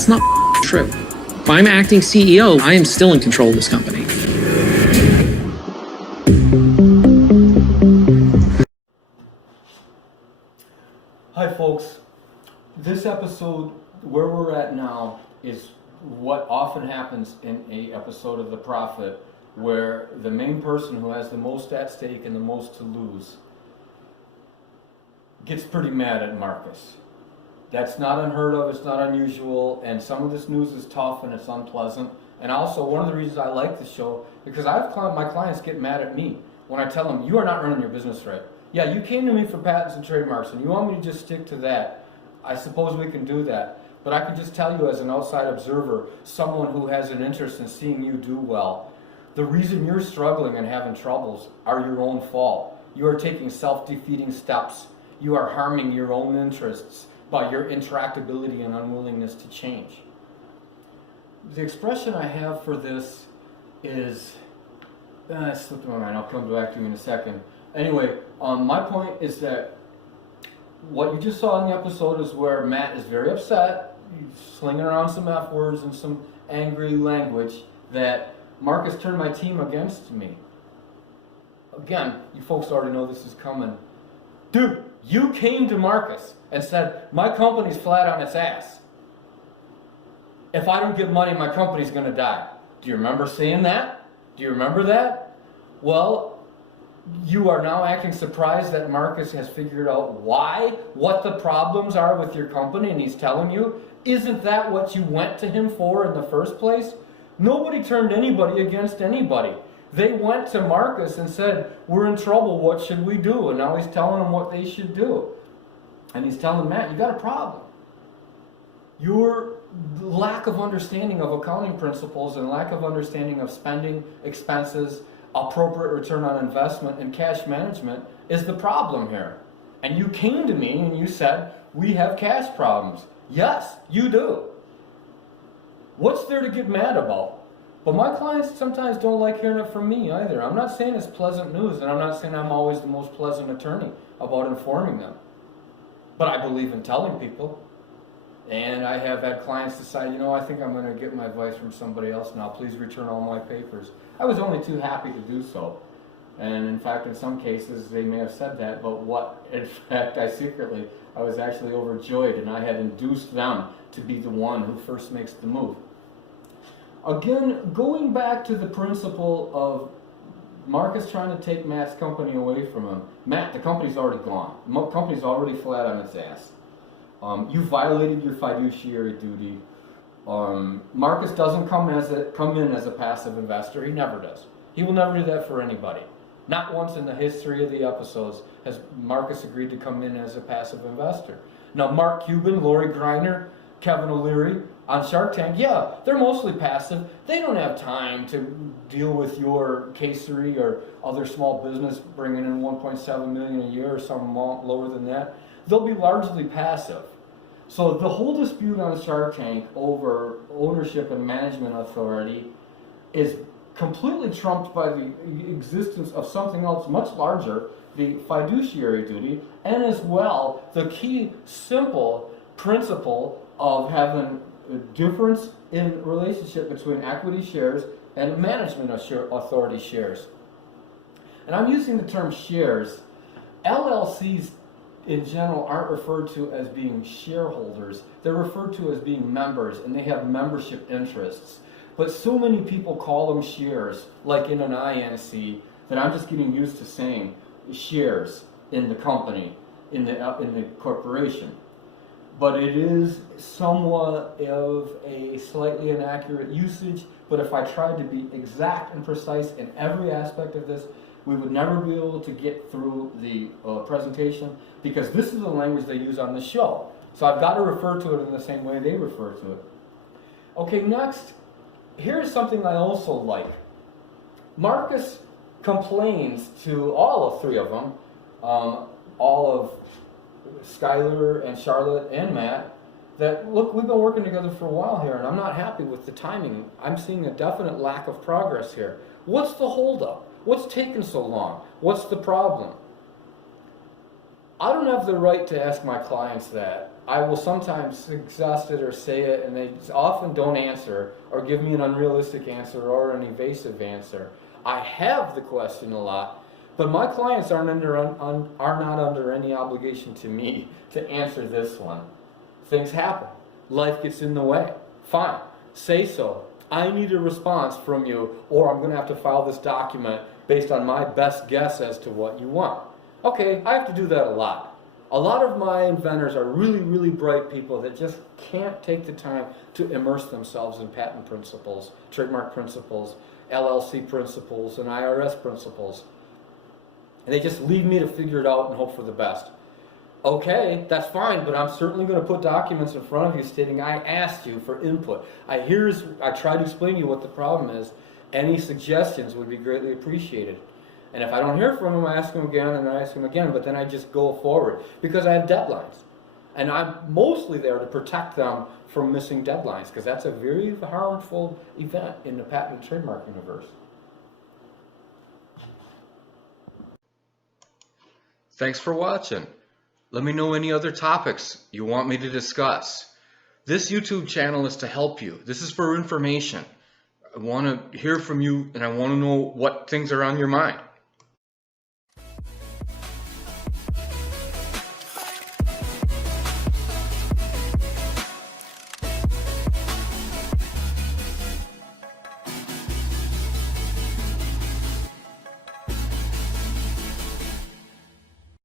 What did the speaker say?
That's not true. If I'm acting CEO, I am still in control of this company. Hi folks, this episode, where we're at now, is what often happens in an episode of The Prophet, where the main person who has the most at stake and the most to lose gets pretty mad at Marcus. That's not unheard of, it's not unusual, and some of this news is tough and it's unpleasant. And also, one of the reasons I like the show, because my clients get mad at me when I tell them, you are not running your business right. Yeah, you came to me for patents and trademarks, and you want me to just stick to that. I suppose we can do that. But I can just tell you as an outside observer, someone who has an interest in seeing you do well, the reason you're struggling and having troubles are your own fault. You are taking self-defeating steps. You are harming your own interests by your intractability and unwillingness to change. The expression I have for this is, it slipped my mind, I'll come back to you in a second. Anyway, my point is that what you just saw in the episode is where Matt is very upset, he's slinging around some F words and some angry language that Marcus turned my team against me. Again, you folks already know this is coming. Dude, you came to Marcus and said, my company's flat on its ass. If I don't get money, my company's going to die. Do you remember saying that? Do you remember that? Well, you are now acting surprised that Marcus has figured out what the problems are with your company, and he's telling you. Isn't that what you went to him for in the first place? Nobody turned anybody against anybody. They went to Marcus and said, we're in trouble, what should we do? And now he's telling them what they should do. And he's telling Matt, you got a problem. Your lack of understanding of accounting principles and lack of understanding of spending, expenses, appropriate return on investment, and cash management is the problem here. And you came to me and you said, we have cash problems. Yes, you do. What's there to get mad about? But my clients sometimes don't like hearing it from me either. I'm not saying it's pleasant news, and I'm not saying I'm always the most pleasant attorney about informing them. But I believe in telling people. And I have had clients decide, I think I'm going to get my advice from somebody else now. Please return all my papers. I was only too happy to do so. And in fact, in some cases, they may have said that, but in fact, I was actually overjoyed, and I had induced them to be the one who first makes the move. Again, going back to the principle of Marcus trying to take Matt's company away from him. Matt, the company's already gone. The company's already flat on its ass. You violated your fiduciary duty. Marcus doesn't come in as a passive investor. He never does. He will never do that for anybody. Not once in the history of the episodes has Marcus agreed to come in as a passive investor. Now, Mark Cuban, Lori Greiner, Kevin O'Leary on Shark Tank, yeah, they're mostly passive. They don't have time to deal with your casery or other small business bringing in $1.7 million a year or some amount lower than that. They'll be largely passive. So the whole dispute on Shark Tank over ownership and management authority is completely trumped by the existence of something else much larger, the fiduciary duty, and as well the key simple principle of having a difference in relationship between equity shares and management authority shares. And I'm using the term shares. LLCs in general aren't referred to as being shareholders. They're referred to as being members, and they have membership interests. But so many people call them shares, like in an INC, that I'm just getting used to saying shares in the company, in the corporation. But it is somewhat of a slightly inaccurate usage, but if I tried to be exact and precise in every aspect of this, we would never be able to get through the presentation, because this is the language they use on the show. So I've got to refer to it in the same way they refer to it. Okay, next, here's something I also like. Marcus complains to all three of them, all of Skylar and Charlotte and Matt, that look, we've been working together for a while here and I'm not happy with the timing. I'm seeing a definite lack of progress here. What's the holdup? What's taking so long? What's the problem? I don't have the right to ask my clients that. I will sometimes suggest it or say it, and they often don't answer or give me an unrealistic answer or an evasive answer. I have the question a lot, but my clients are not under any obligation to me to answer this one. Things happen. Life gets in the way. Fine. Say so. I need a response from you, or I'm going to have to file this document based on my best guess as to what you want. Okay, I have to do that a lot. A lot of my inventors are really, really bright people that just can't take the time to immerse themselves in patent principles, trademark principles, LLC principles, and IRS principles. And they just leave me to figure it out and hope for the best. Okay, that's fine, but I'm certainly going to put documents in front of you stating I asked you for input. I try to explain to you what the problem is. Any suggestions would be greatly appreciated. And if I don't hear from them, I ask them again and I ask them again, but then I just go forward because I have deadlines. And I'm mostly there to protect them from missing deadlines because that's a very harmful event in the patent and trademark universe. Thanks for watching. Let me know any other topics you want me to discuss. This YouTube channel is to help you. This is for information. I want to hear from you and I want to know what things are on your mind.